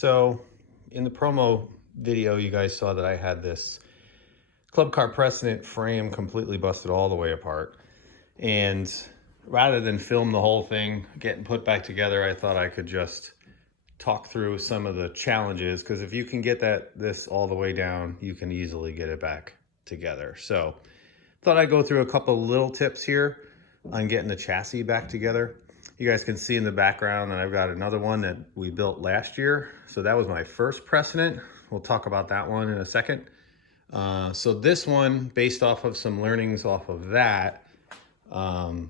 So in the promo video, you guys saw that I had this Club Car Precedent frame completely busted all the way apart. And rather than film the whole thing getting put back together, I thought I could just talk through some of the challenges, because if you can get this all the way down, you can easily get it back together. So thought I'd go through a couple little tips here on getting the chassis back together. You guys can see in the background that I've got another one that we built last year. So that was my first Precedent. We'll talk about that one in a second. So this one, based off of some learnings off of that, I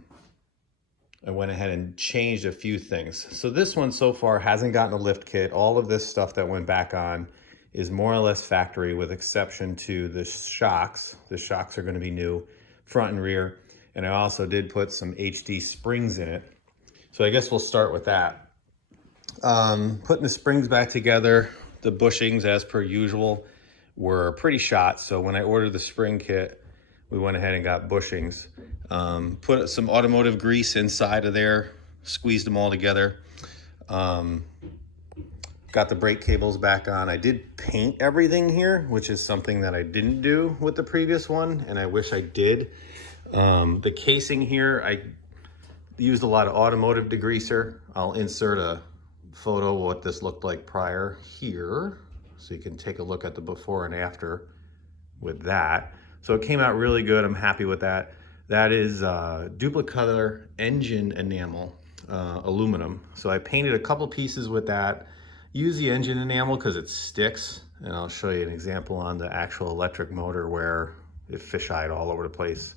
went ahead and changed a few things. So this one so far hasn't gotten a lift kit. All of this stuff that went back on is more or less factory, with exception to the shocks. The shocks are going to be new, front and rear. And I also did put some HD springs in it. So I guess we'll start with that. Putting the springs back together, the bushings, as per usual, were pretty shot. So when I ordered the spring kit, we went ahead and got bushings. Put some automotive grease inside of there, squeezed them all together. Got the brake cables back on. I did paint everything here, which is something that I didn't do with the previous one, and I wish I did. The casing here, I used a lot of automotive degreaser. I'll insert a photo of what this looked like prior here, so you can take a look at the before and after with that. So it came out really good. I'm happy with that. That is duplicolor engine enamel, aluminum. So I painted a couple pieces with that. Use the engine enamel because it sticks, and I'll show you an example on the actual electric motor where it fisheyed all over the place.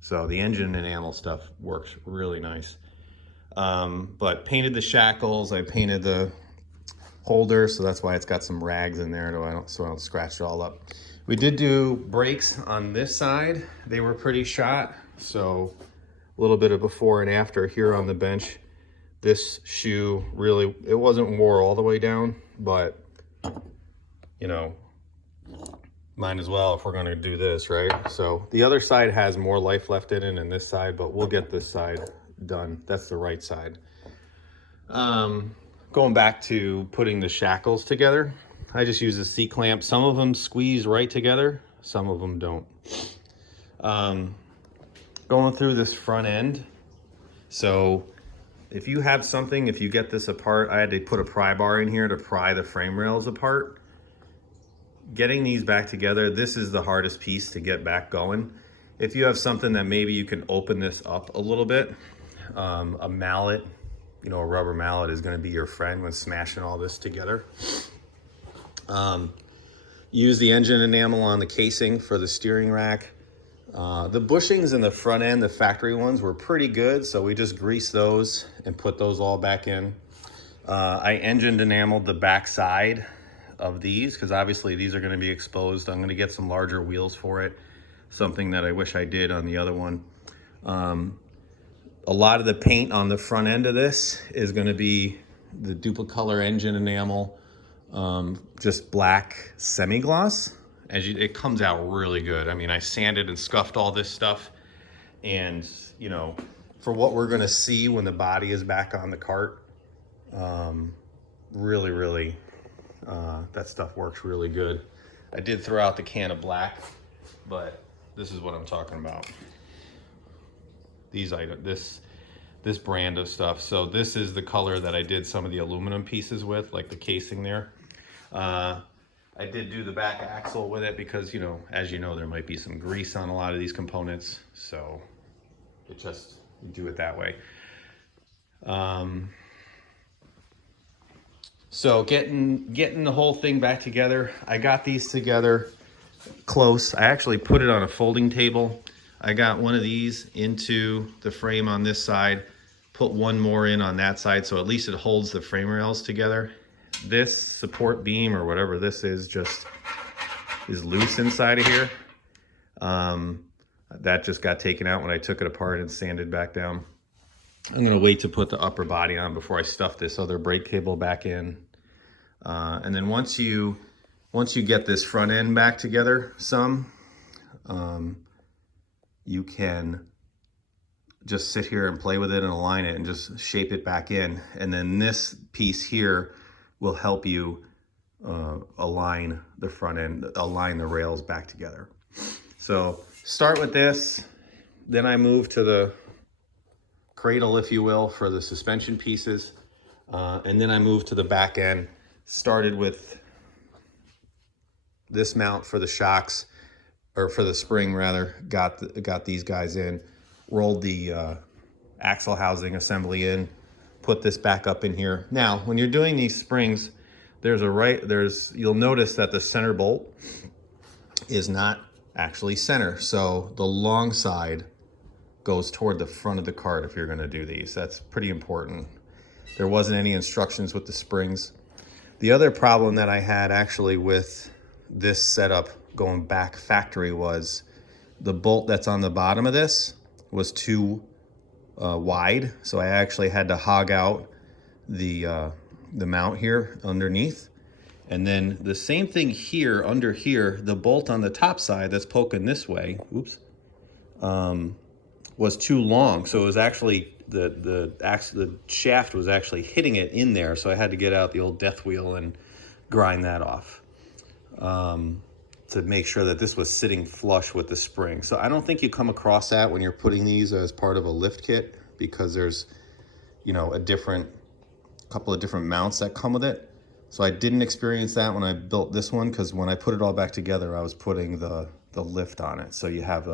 So the engine enamel stuff works really nice. But painted the shackles, I painted the holder, so that's why it's got some rags in there so I don't scratch it all up. We did do brakes on this side. They were pretty shot, so a little bit of before and after here on the bench. This shoe really, it wasn't wore all the way down, but you know, might as well if we're going to do this, right? So the other side has more life left in it than this side, but we'll get this side done. That's the right side. Going back to putting the shackles together, I just use a C-clamp. Some of them squeeze right together, some of them don't. Going through this front end. So if you have something, if you get this apart, I had to put a pry bar in here to pry the frame rails apart. Getting these back together, this is the hardest piece to get back going. If you have something that maybe you can open this up a little bit, a mallet, you know, a rubber mallet is going to be your friend when smashing all this together. Use the engine enamel on the casing for the steering rack. The bushings in the front end, the factory ones, were pretty good, so we just greased those and put those all back in. I engine enameled the back side of these because obviously these are going to be exposed. I'm going to get some larger wheels for it, something that I wish I did on the other one. A lot of the paint on the front end of this is going to be the duplicolor engine enamel, just black semi-gloss. It comes out really good. I mean, I sanded and scuffed all this stuff, and you know, for what we're going to see when the body is back on the cart, really that stuff works really good. I did throw out the can of black, but this is what I'm talking about. These items, this brand of stuff. So this is the color that I did some of the aluminum pieces with, like the casing there. I did do the back axle with it because, you know, as you know, there might be some grease on a lot of these components, so you do it that way. So getting the whole thing back together, I got these together close. I actually put it on a folding table. I got one of these into the frame on this side, put one more in on that side, so at least it holds the frame rails together. This support beam or whatever this is just is loose inside of here. That just got taken out when I took it apart and sanded back down. I'm gonna wait to put the upper body on before I stuff this other brake cable back in. And then once you get this front end back together some, you can just sit here and play with it and align it and just shape it back in. And then this piece here will help you align the front end, align the rails back together. So start with this, then I move to the cradle, if you will, for the suspension pieces. And then I moved to the back end, started with this mount for the shocks, or for the spring rather, got these guys in, rolled the axle housing assembly in, put this back up in here. Now, when you're doing these springs, you'll notice that the center bolt is not actually center. So the long side goes toward the front of the cart if you're gonna do these. That's pretty important. There wasn't any instructions with the springs. The other problem that I had actually with this setup going back factory was the bolt that's on the bottom of this was too wide. So I actually had to hog out the mount here underneath. And then the same thing here, under here, the bolt on the top side that's poking this way, oops, was too long. So it was actually, the shaft was actually hitting it in there. So I had to get out the old death wheel and grind that off to make sure that this was sitting flush with the spring. So I don't think you come across that when you're putting these as part of a lift kit, because there's, you know, a couple of different mounts that come with it. So I didn't experience that when I built this one, because when I put it all back together, I was putting the lift on it. So you have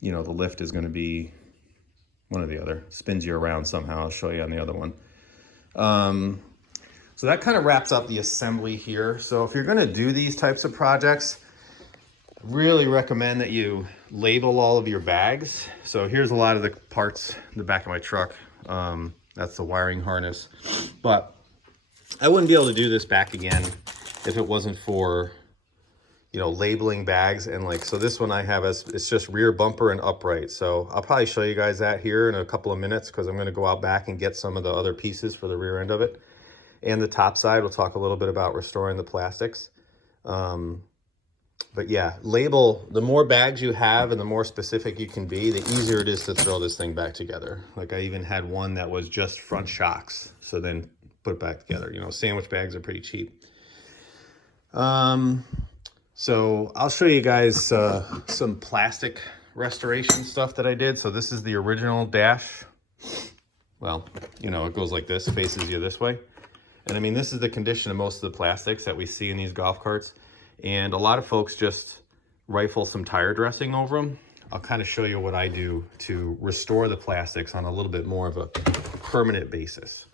you know, the lift is going to be one or the other, spins you around somehow. I'll show you on the other one. So that kind of wraps up the assembly here. So if you're going to do these types of projects, really recommend that you label all of your bags. So here's a lot of the parts in the back of my truck. That's the wiring harness. But I wouldn't be able to do this back again if it wasn't for, you know, labeling bags. And like, so this one I have it's just rear bumper and upright. So I'll probably show you guys that here in a couple of minutes, because I'm going to go out back and get some of the other pieces for the rear end of it. And the top side, we'll talk a little bit about restoring the plastics. But yeah, label, the more bags you have and the more specific you can be, the easier it is to throw this thing back together. Like I even had one that was just front shocks. So then put it back together. You know, sandwich bags are pretty cheap. So I'll show you guys some plastic restoration stuff that I did. So this is the original dash. Well, you know, it goes like this, faces you this way. And I mean, this is the condition of most of the plastics that we see in these golf carts. And a lot of folks just rifle some tire dressing over them. I'll kind of show you what I do to restore the plastics on a little bit more of a permanent basis.